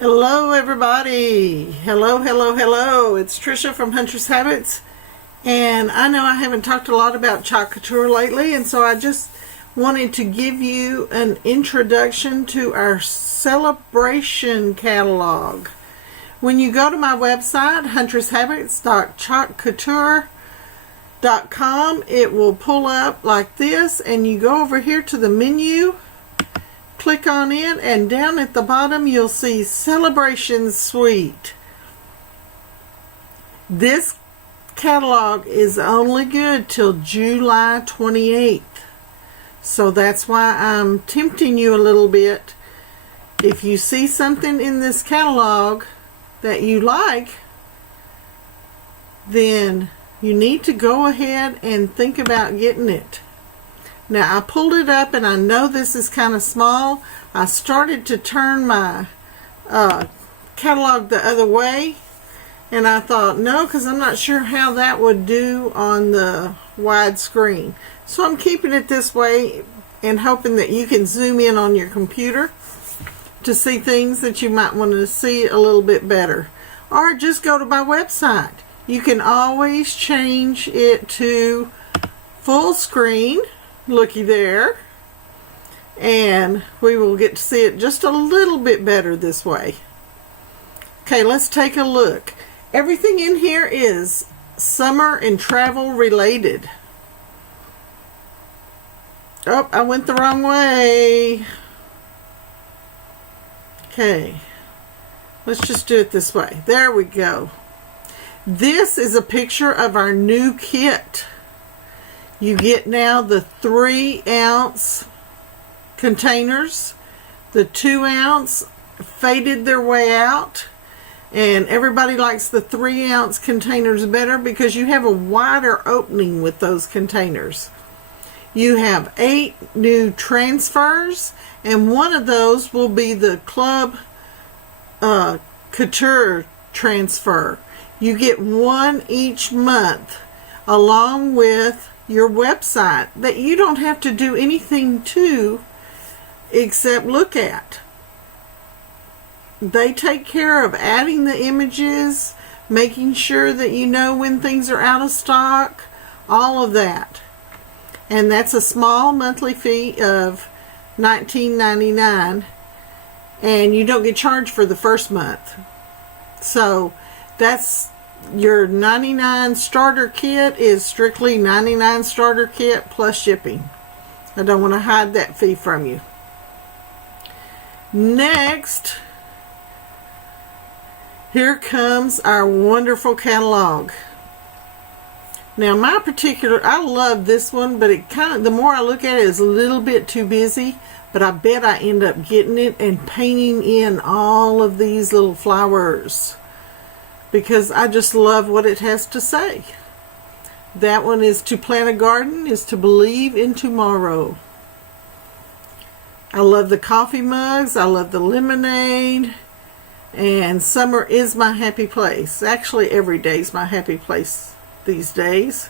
Hello everybody. Hello. It's Trisha from Huntress Habits. And I know I haven't talked a lot about Couture lately, and so I just wanted to give you an introduction to our celebration catalog. When you go to my website, huntresshabits.couture.com, it will pull up like this, and you go over here to the menu, click on it, and down at the bottom you'll see Celebration Suite. This catalog is only good till July 28th. So that's why I'm tempting you a little bit. If you see something in this catalog that you like, then you need to go ahead and think about getting it. Now, I pulled it up, and I know this is kind of small. I started to turn my catalog the other way, and I thought, no, because I'm not sure how that would do on the wide screen. So I'm keeping it this way and hoping that you can zoom in on your computer to see things that you might want to see a little bit better. Or just go to my website. You can always change it to full screen. Looky there, and we will get to see it just a little bit better this way. Okay, let's take a look. Everything in here is summer and travel related. Oh, I went the wrong way. Okay, let's just do it this way. There we go. This is a picture of our new kit. You get now the 3-ounce containers. The 2-ounce faded their way out, and everybody likes the 3-ounce containers better because you have a wider opening with those containers. You have 8 new transfers, and one of those will be the Club Couture transfer. You get one each month along with your website that you don't have to do anything to except look at. They take care of adding the images, making sure that you know when things are out of stock, all of that. And that's a small monthly fee of $19.99, and you don't get charged for the first month. So that's your 99 starter kit is strictly 99 starter kit plus shipping. I don't want to hide that fee from you. Next, here comes our wonderful catalog. Now I love this one, but it the more I look at it, it's a little bit too busy, but I bet I end up getting it and painting in all of these little flowers, because I just love what it has to say. That one is to plant a garden is to believe in tomorrow. I love the coffee mugs. I love the lemonade. And summer is my happy place. Actually, every day is my happy place these days.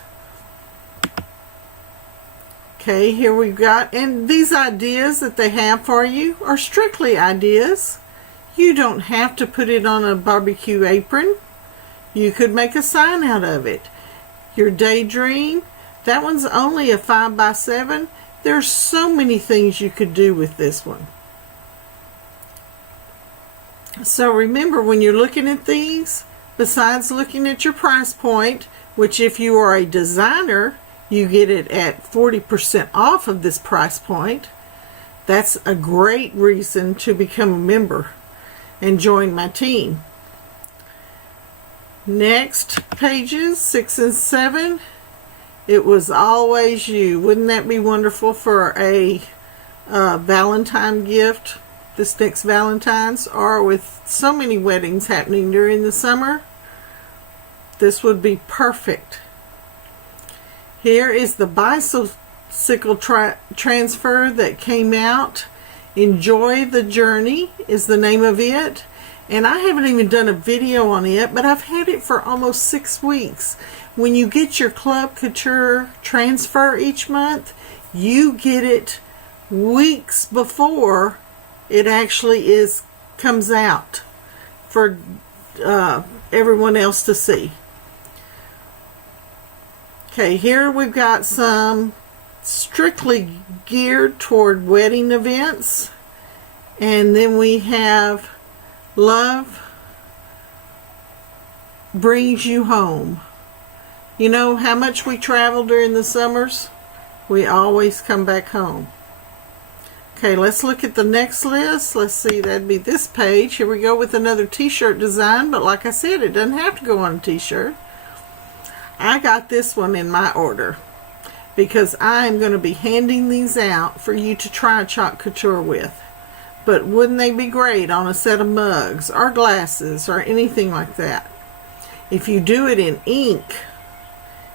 Okay, here we've got, and these ideas that they have for you are strictly ideas. You don't have to put it on a barbecue apron. You could make a sign out of it. Your daydream, that one's only a 5x7. There's so many things you could do with this one. So remember, when you're looking at these, besides looking at your price point, which if you are a designer, you get it at 40% off of this price point, that's a great reason to become a member and join my team. Next pages 6 and 7. It was always you. Wouldn't that be wonderful for a Valentine gift this next Valentine's, or with so many weddings happening during the summer? This would be perfect. Here is the bicycle transfer that came out. Enjoy the Journey is the name of it. And I haven't even done a video on it, but I've had it for almost 6 weeks. When you get your Club Couture transfer each month, you get it weeks before it actually comes out. for everyone else to see. Okay, here we've got some strictly geared toward wedding events. And then we have Love Brings You Home. You know how much we travel during the summers? We always come back home. Okay, let's look at the next list. Let's see, that'd be this page. Here we go with another t-shirt design, but like I said, it doesn't have to go on a t-shirt. I got this one in my order because I'm going to be handing these out for you to try Chalk Couture with. But wouldn't they be great on a set of mugs or glasses or anything like that? If you do it in ink,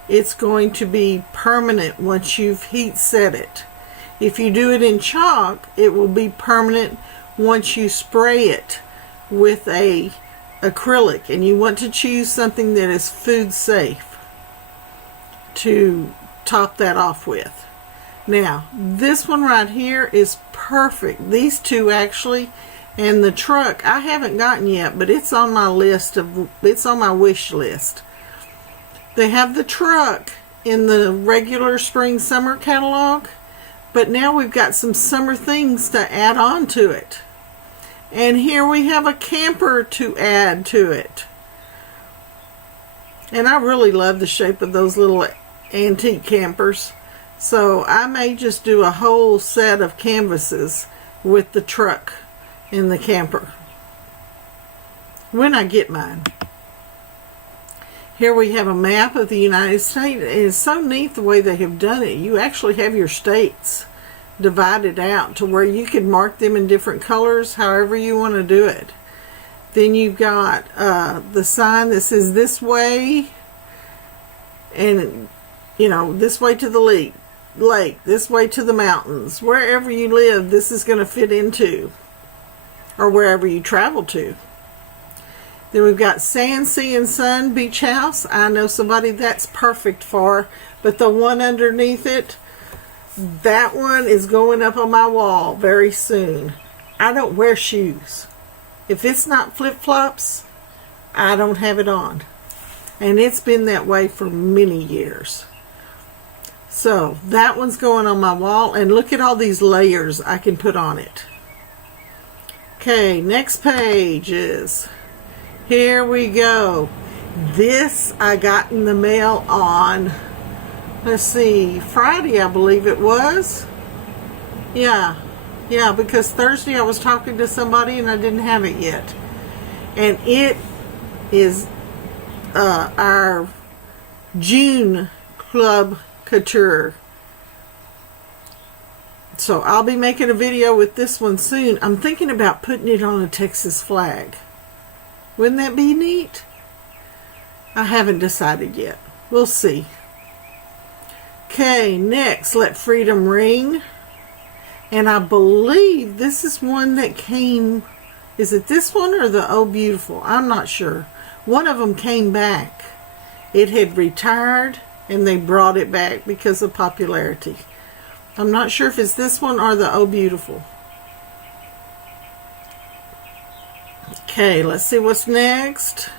it's going to be permanent once you've heat set it. If you do it in chalk, it will be permanent once you spray it with a acrylic. And you want to choose something that is food safe to top that off with. Now, this one right here is perfect. These two actually, and the truck I haven't gotten yet, but it's on my it's on my wish list. They have the truck in the regular spring summer catalog, but now we've got some summer things to add on to it. And here we have a camper to add to it. And I really love the shape of those little antique campers. So I may just do a whole set of canvases with the truck in the camper when I get mine. Here we have a map of the United States. It's so neat the way they have done it. You actually have your states divided out to where you can mark them in different colors however you want to do it. Then you've got the sign that says this way, and you know, this way to the lake, this way to the mountains. Wherever you live, this is going to fit into, or wherever you travel to. Then we've got Sand, Sea, and Sun Beach House. I know somebody that's perfect for, but the one underneath it, that one is going up on my wall very soon. I don't wear shoes. If it's not flip-flops, I don't have it on. And it's been that way for many years. So that one's going on my wall, and look at all these layers I can put on it. Okay, next page is, here we go. This I got in the mail on, let's see, Friday I believe it was. Yeah, because Thursday I was talking to somebody and I didn't have it yet. And it is our June Club Couture. So I'll be making a video with this one soon. I'm thinking about putting it on a Texas flag. Wouldn't that be neat? I haven't decided yet. We'll see. Okay, next, Let Freedom Ring. And I believe this is one that came, is it this one or the Oh Beautiful? I'm not sure. One of them came back. It had retired and they brought it back because of popularity. I'm not sure if it's this one or the Oh Beautiful. Okay, let's see what's next.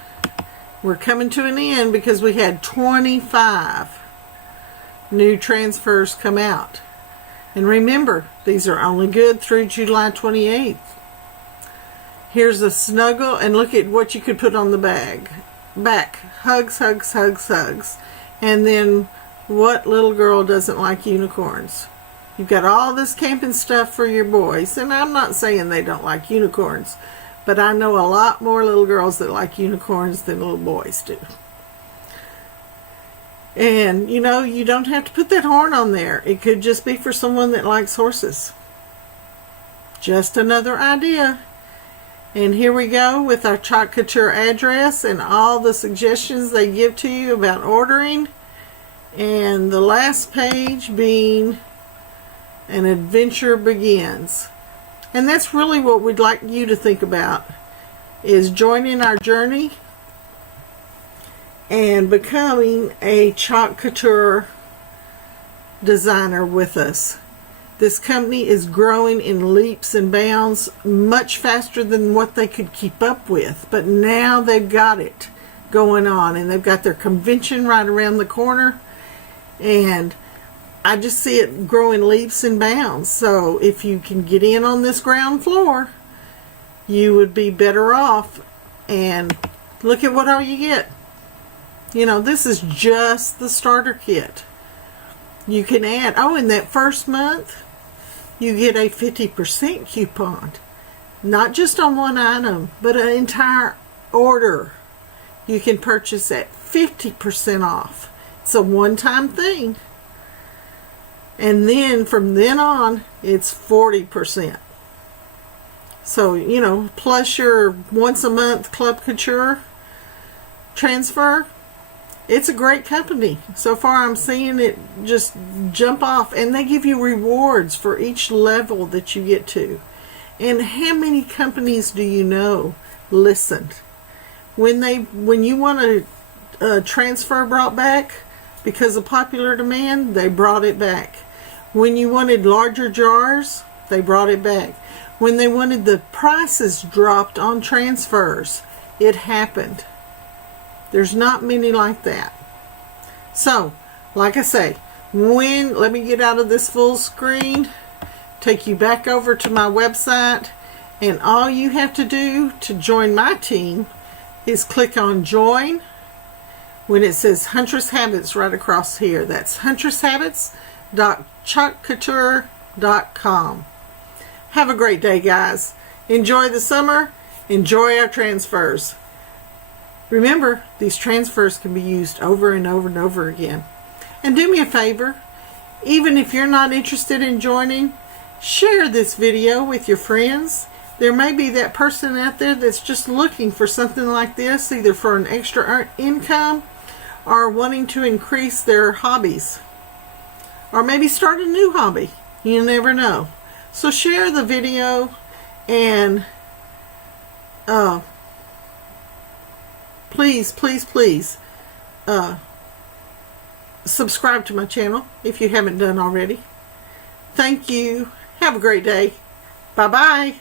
We're coming to an end because we had 25 new transfers come out. And remember, these are only good through July 28th. Here's a snuggle, and look at what you could put on the back. Hugs, hugs, hugs, hugs. And then, what little girl doesn't like unicorns? You've got all this camping stuff for your boys. And I'm not saying they don't like unicorns, but I know a lot more little girls that like unicorns than little boys do. And, you know, you don't have to put that horn on there. It could just be for someone that likes horses. Just another idea. And here we go with our Chalk Couture address and all the suggestions they give to you about ordering. And the last page being An Adventure Begins. And that's really what we'd like you to think about, is joining our journey and becoming a Chalk Couture designer with us. This company is growing in leaps and bounds, much faster than what they could keep up with. But now they've got it going on, and they've got their convention right around the corner, and I just see it growing leaps and bounds. So if you can get in on this ground floor, you would be better off. And look at what all you get. You know, this is just the starter kit. You can add, oh, in that first month, you get a 50% coupon. Not just on one item, but an entire order. You can purchase at 50% off. It's a one-time thing. And then from then on, it's 40%. So, you know, plus your once a month Club Couture transfer, it's a great company. So far I'm seeing it just jump off, and they give you rewards for each level that you get to. And how many companies do you know listened? When you want a transfer brought back because of popular demand, they brought it back. When you wanted larger jars, they brought it back. When they wanted the prices dropped on transfers, it happened. There's not many like that. So, like I say, let me get out of this full screen, take you back over to my website, and all you have to do to join my team is click on join when it says Huntress Habits right across here. That's huntresshabits.couture.com. Have a great day, guys. Enjoy the summer. Enjoy our transfers. Remember, these transfers can be used over and over and over again. And do me a favor, even if you're not interested in joining, share this video with your friends. There may be that person out there that's just looking for something like this, either for an extra income or wanting to increase their hobbies. Or maybe start a new hobby. You never know. So share the video, and please subscribe to my channel if you haven't done already. Thank you. Have a great day. Bye-bye.